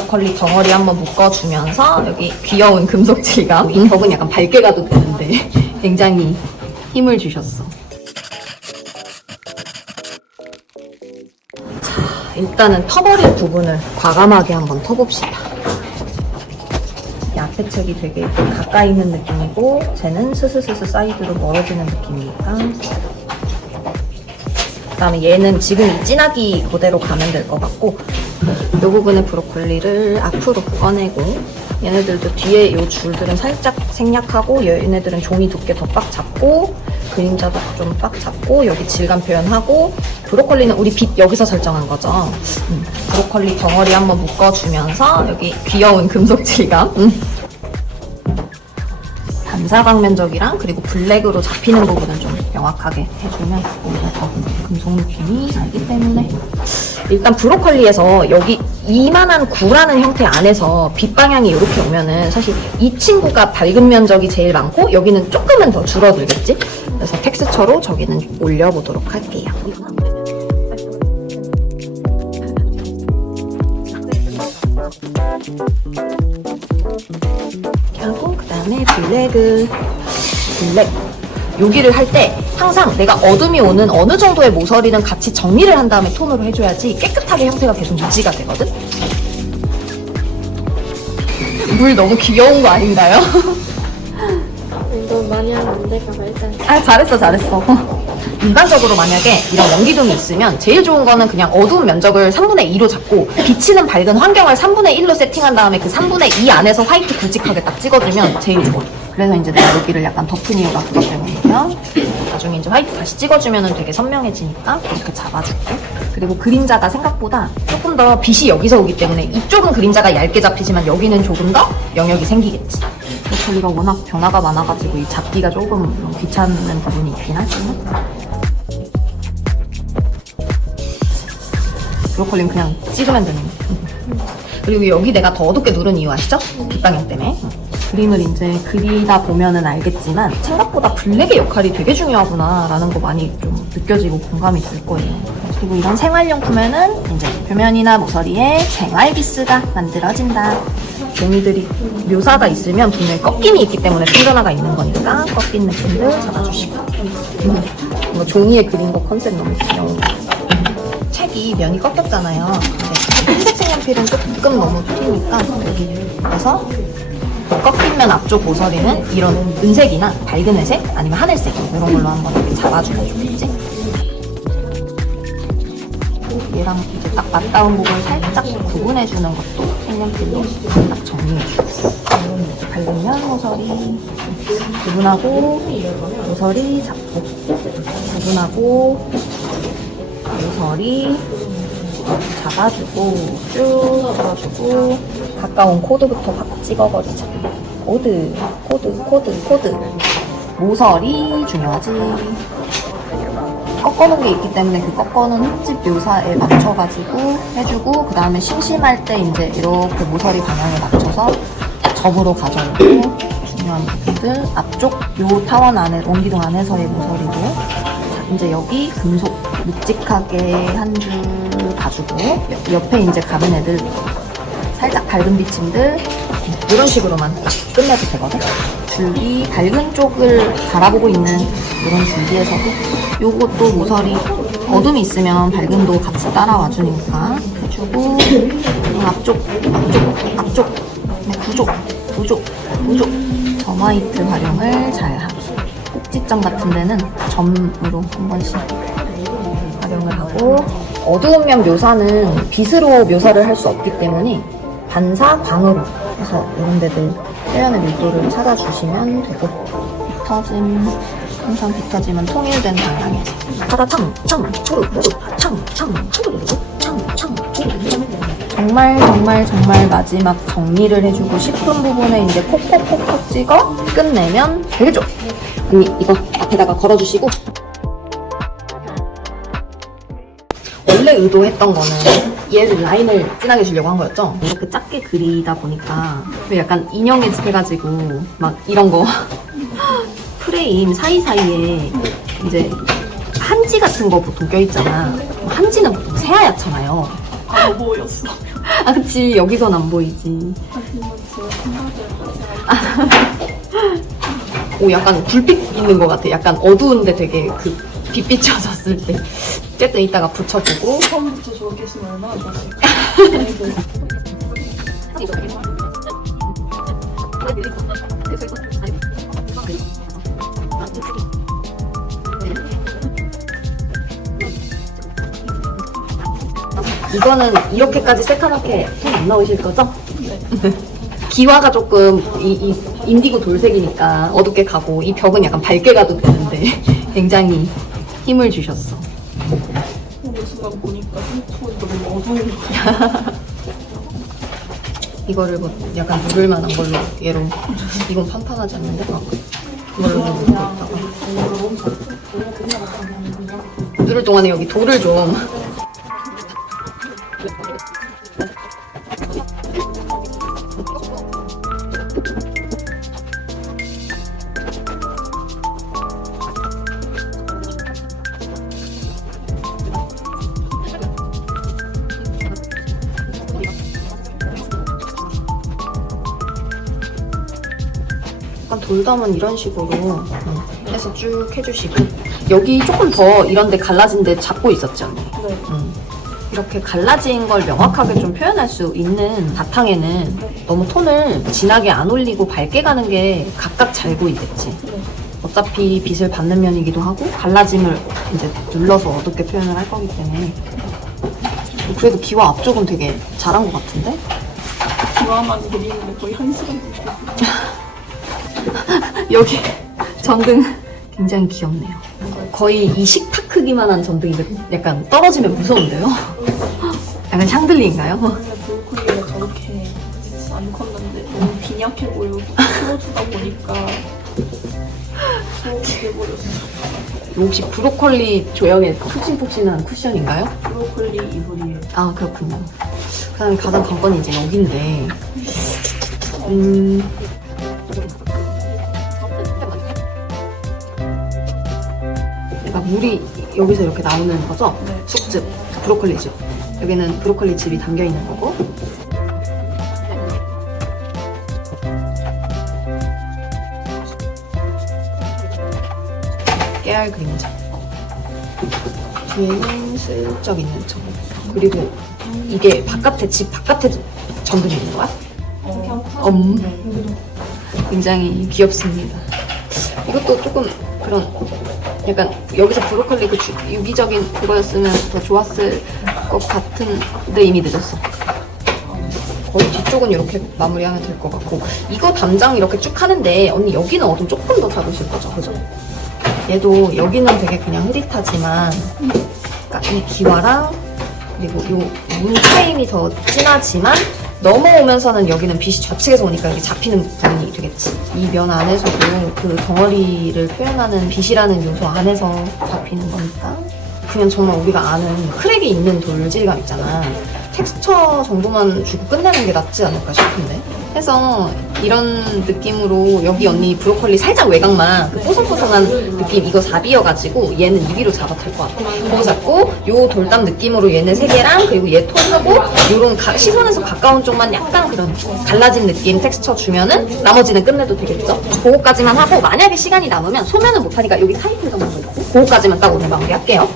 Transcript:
브로콜리 덩어리 한번 묶어주면서 여기 귀여운 금속 질감. 이 벽은 약간 밝게 가도 되는데 굉장히 힘을 주셨어. 자, 일단은 터버릴 부분을 과감하게 한번 터봅시다. 이 앞에 책이 되게 가까이 있는 느낌이고 쟤는 스스스스 사이드로 멀어지는 느낌이니까 그 다음에 얘는 지금 이 진하기 그대로 가면 될 것 같고 이 부분의 브로콜리를 앞으로 꺼내고 얘네들도 뒤에 이 줄들은 살짝 생략하고 얘네들은 종이 두께 더 빡 잡고 그림자도 좀 빡 잡고 여기 질감 표현하고 브로콜리는 우리 빛 여기서 설정한 거죠 음, 브로콜리 덩어리 한번 묶어주면서 여기 귀여운 금속 질감 음. 반사광 면적이랑 그리고 블랙으로 잡히는 부분은 좀 명확하게 해주면 오히려 더 금속 느낌이 나기 때문에 일단 브로콜리에서 여기 이만한 구라는 형태 안에서 빛 방향이 이렇게 오면은 사실 이 친구가 밝은 면적이 제일 많고 여기는 조금은 더 줄어들겠지? 그래서 텍스처로 저기는 좀 올려보도록 할게요. 이렇게 하고 그 다음에 블랙을 블랙 여기를 할 때 항상 내가 어둠이 오는 어느 정도의 모서리는 같이 정리를 한 다음에 톤으로 해줘야지 깨끗하게 형태가 계속 유지가 되거든. 물 너무 귀여운 거 아닌가요? 많이 하면 안 될까봐 일단 아 잘했어 잘했어. 인간적으로 만약에 이런 원기둥이 있으면 제일 좋은 거는 그냥 어두운 면적을 3분의 2로 잡고 비치는 밝은 환경을 3분의 1로 세팅한 다음에 그 3분의 2 안에서 화이트 굵직하게 딱 찍어주면 제일 좋아. 그래서 이제 내가 여기를 약간 덮은 이유가 그것 때문이고요. 나중에 이제 화이트 다시 찍어주면 되게 선명해지니까 이렇게 잡아줄게. 그리고 그림자가 생각보다 조금 더 빛이 여기서 오기 때문에 이쪽은 그림자가 얇게 잡히지만 여기는 조금 더 영역이 생기겠지. 브로콜리가 워낙 변화가 많아가지고 이 잡기가 조금 귀찮은 부분이 있긴 하지만 브로콜리는 그냥 찍으면 되는 거. 그리고 여기 내가 더 어둡게 누른 이유 아시죠? 빛방향 때문에. 그림을 이제 그리다 보면은 알겠지만 생각보다 블랙의 역할이 되게 중요하구나 라는 거 많이 좀 느껴지고 공감이 될 거예요. 그리고 이런 생활용품에는 이제 표면이나 모서리에 생활 비스가 만들어진다. 종이들이 묘사가 있으면 분명히 꺾임이 있기 때문에 충전화가 있는 거니까 꺾인 느낌들 잡아주시고. 음, 이거 종이에 그린 거 컨셉 너무 귀여워. 책이 면이 꺾였잖아요. 근데 흰색 색연필은 조금 너무 튀니까 그래서 꺾인 면 앞쪽 모서리는 이런 은색이나 밝은 회색 아니면 하늘색 이런 걸로 한번 잡아주면 좋겠지? 얘랑 이제 딱 맞닿은 부분 살짝 구분해주는 것도 색연필로 딱 정리해주고 밝은 면 모서리 구분하고 모서리 잡고 구분하고 모서리 잡아주고 쭉 들어주고 가까운 코드부터 확 찍어버리자. 코드 코드 코드 코드. 모서리 중요하지 꺾어놓은 게 있기 때문에 그 꺾어놓은 흙집 묘사에 맞춰가지고 해주고 그 다음에 심심할 때 이제 이렇게 모서리 방향에 맞춰서 접으로 가져오고 중요한 부분들 앞쪽 요 타원 안에 원기둥 안에서의 모서리고 자, 이제 여기 금속 묵직하게 한줄 옆- 옆에 이제 가는 애들 살짝 밝은 비침들 이런 식으로만 딱 끝내도 되거든. 줄기 밝은 쪽을 바라보고 있는 이런 줄기에서도 요것도 모서리 어둠이 있으면 밝음도 같이 따라와 주니까. 해주고 앞쪽 앞쪽 앞쪽 네, 구조 구조 구조. 점화이트 활용을 잘 하고. 꼭지점 같은 데는 점으로 한 번씩 활용을 하고. 어두운 면 묘사는 빛으로 묘사를 할 수 없기 때문에 반사 광으로. 해서 이런 데들 표현의 밀도를 찾아주시면 되고. 빛 터짐 항상 빛 터짐은 통일된 방향이지 하다 창창 초르르 창창 초르르 창창 초르르 정말 정말 정말 마지막 정리를 해주고 싶은 부분에 이제 콕콕콕콕 찍어 끝내면 되겠죠? 언니 이거 앞에다가 걸어주시고 원래 의도했던 거는 얘를 라인을 진하게 주려고 한 거였죠. 이렇게 작게 그리다 보니까 약간 인형에 해가지고 막 이런 거 프레임 사이사이에 이제 한지 같은 거 보통 껴있잖아. 한지는 보통 새하얗잖아요. 아, 뭐였어? 아, 그치. 여기선 안 보이지. 같이 오, 약간 불빛 있는 것 같아. 약간 어두운데 되게 그 빛 비춰졌을 때. 어쨌든 이따가 붙여보고. 처음부터 저렇게 했으면 얼마나 좋았을까. 이거는 이렇게까지 새까맣게 손안 나오실 거죠? 기와가 조금 이, 이 인디고 돌색이니까 어둡게 가고 이 벽은 약간 밝게 가도 되는데 굉장히 힘을 주셨어. 어느 순간 보니까 핸드폰이 너무 어두운. 이거를 뭐 약간 누를 만한 걸로 얘로 이건 판판하지 않는데 막 그걸로 누르고 있다가 누를 동안에 여기 돌을 좀 약간 돌담은 이런 식으로 음, 해서 쭉 해주시고 여기 조금 더 이런데 갈라진 데 잡고 있었죠? 네. 음. 이렇게 갈라진 걸 명확하게 좀 표현할 수 있는 바탕에는 너무 톤을 진하게 안 올리고 밝게 가는 게 각각 잘 보이겠지. 네. 어차피 빛을 받는 면이기도 하고 갈라짐을 이제 눌러서 어둡게 표현을 할 거기 때문에 그래도 기와 앞쪽은 되게 잘한 것 같은데? 기와만 그리는데 거의 한 시간. 여기 전등 굉장히 귀엽네요. 거의 이 식탁 크기만 한 전등인데 약간 떨어지면 무서운데요? 약간 샹들리인가요? 원래 브로콜리가 저렇게 안 컸는데 너무 빈약해 보이고 풀어주다 보니까 저렇게 돼버렸어. 이거 혹시 브로콜리 조형의 푹신푹신한 쿠션인가요? 브로콜리 이불이에요. 아 그렇군요. 그다음에 가장 관건이 이제 여기인데 음 그러니까 물이 여기서 이렇게 나오는 거죠? 네. 쑥즙, 브로콜리즙. 여기는 브로콜리 즙이 담겨 있는 거고. 깨알 그림자. 뒤에는 슬쩍 있는 점. 그리고 이게 바깥에 집 바깥에 전등이 있는 거야? 엄. 굉장히 귀엽습니다. 이것도 조금 그런 약간 여기서 브로콜리 그 주- 유기적인 그거였으면 더 좋았을 것 같은데 이미 늦었어. 거의 뒤쪽은 이렇게 마무리하면 될 것 같고 이거 담장 이렇게 쭉 하는데 언니 여기는 어둠 조금 더 잡으실 거죠, 그죠? 얘도 여기는 되게 그냥 흐릿하지만 그러니까 이 기와랑 그리고 요문 차임이 더 진하지만 넘어오면서는 여기는 빛이 좌측에서 오니까 여기 잡히는 부분이 되겠지. 이 면 안에서도 그 덩어리를 표현하는 빛이라는 요소 안에서 잡히는 거니까. 그냥 정말 우리가 아는 크랙이 있는 돌질감 있잖아. 텍스처 정도만 주고 끝내는 게 낫지 않을까 싶은데. 해서 이런 느낌으로 여기 언니 브로콜리 살짝 외곽만 그 뽀송뽀송한 느낌 이거 4비여가지고 얘는 2비로 잡아 탈 것 같아. 그거 잡고 요 돌담 느낌으로 얘는 세 개랑 그리고 얘 톤하고 요런 가- 시선에서 가까운 쪽만 약간 그런 갈라진 느낌 텍스처 주면은 나머지는 끝내도 되겠죠? 그거까지만 하고 만약에 시간이 남으면 소면은 못하니까 여기 사이트가 먼저 있고 그거까지만 딱 오늘 마무리할게요.